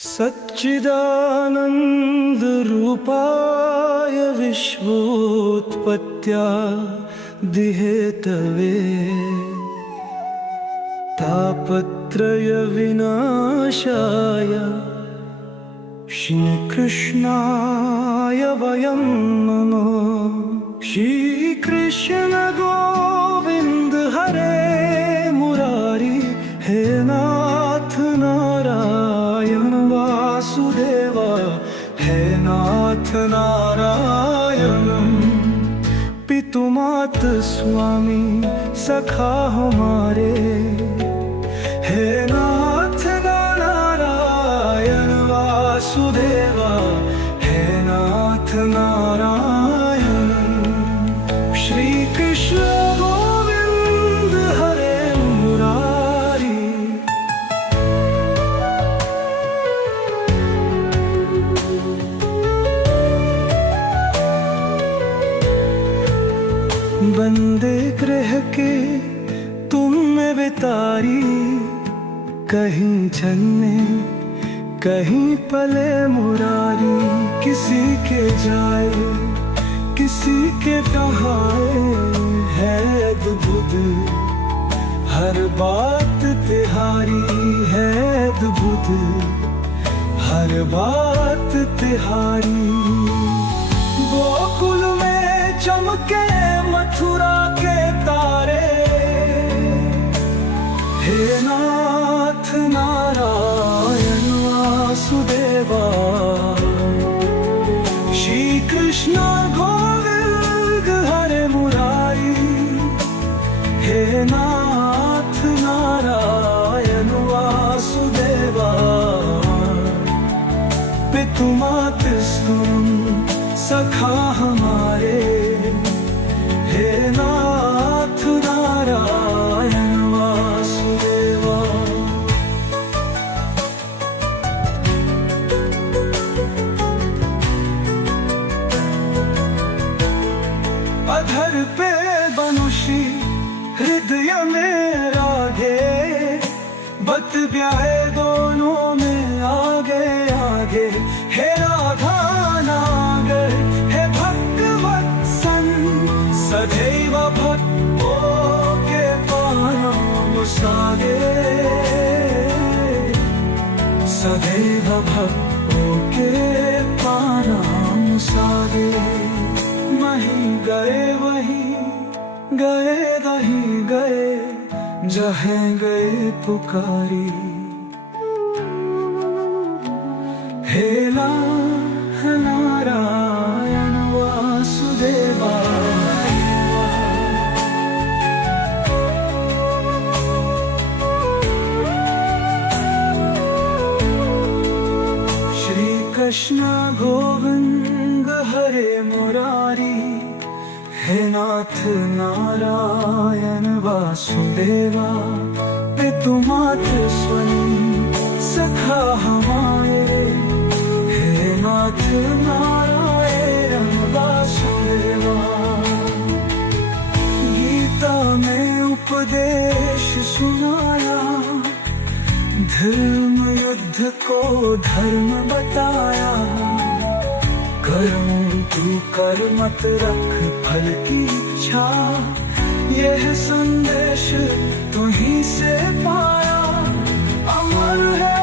सच्चिदानंद रूपाय विश्वोत्पत्त्या दिहेतवे तापत्रय विनाशाय श्रीकृष्णाय वयं नमः। श्रीकृष्ण गोविंद हरे मुरारी, हे नाथ नारायण वासुदेवा, हे नाथ नारायण। पितुमात स्वामी सखा हमारे, हे नाथ नारायण वासुदेवा, हे नाथ नारायण। श्री कृष्ण गोविंद हरे मुरारी। बंदे ग्रह के तुम में बितारी, कहीं जन्मे कहीं पले मुरारी। किसी के जाए किसी के कहाए, है अद्भुत हर बात तिहारी, है अद्भुत हर बात तिहारी। गोकुल में चमके मथुरा के तारे, हे नाथ नारायण वासुदेवा। श्री कृष्ण गोविंद हरे मुरारी, हे नाथ नारायण वासुदेवा। पितुमात स्वयं सखा हमारे, हे नाथ नारायण वासुदेवा। अधर पे बनुषी हृदय में रागे, बत ब्याहे दोनों में आगे आगे। हे राधा नागर, हे भक्तवत्सल, सदैव भक्तों के पाराम सागे, सदैव भक्तों के पाराम सागे। वहीं गए वहीं गए, दहीं गए जहाँ गए पुकारी। हे नारायण वासुदेवा। श्री कृष्ण गोविंद हरे मुरारी, हे नाथ नारायण वासुदेवा। पितुमात स्वयं सखा हमारे, हे नाथ नारायण वासुदेवा। गीता में उपदेश सुनाया, धर्म युद्ध को धर्म बताया। कर्म तू कर मत रख फल की इच्छा, यह संदेश तुम्हीं से पाया। अमर है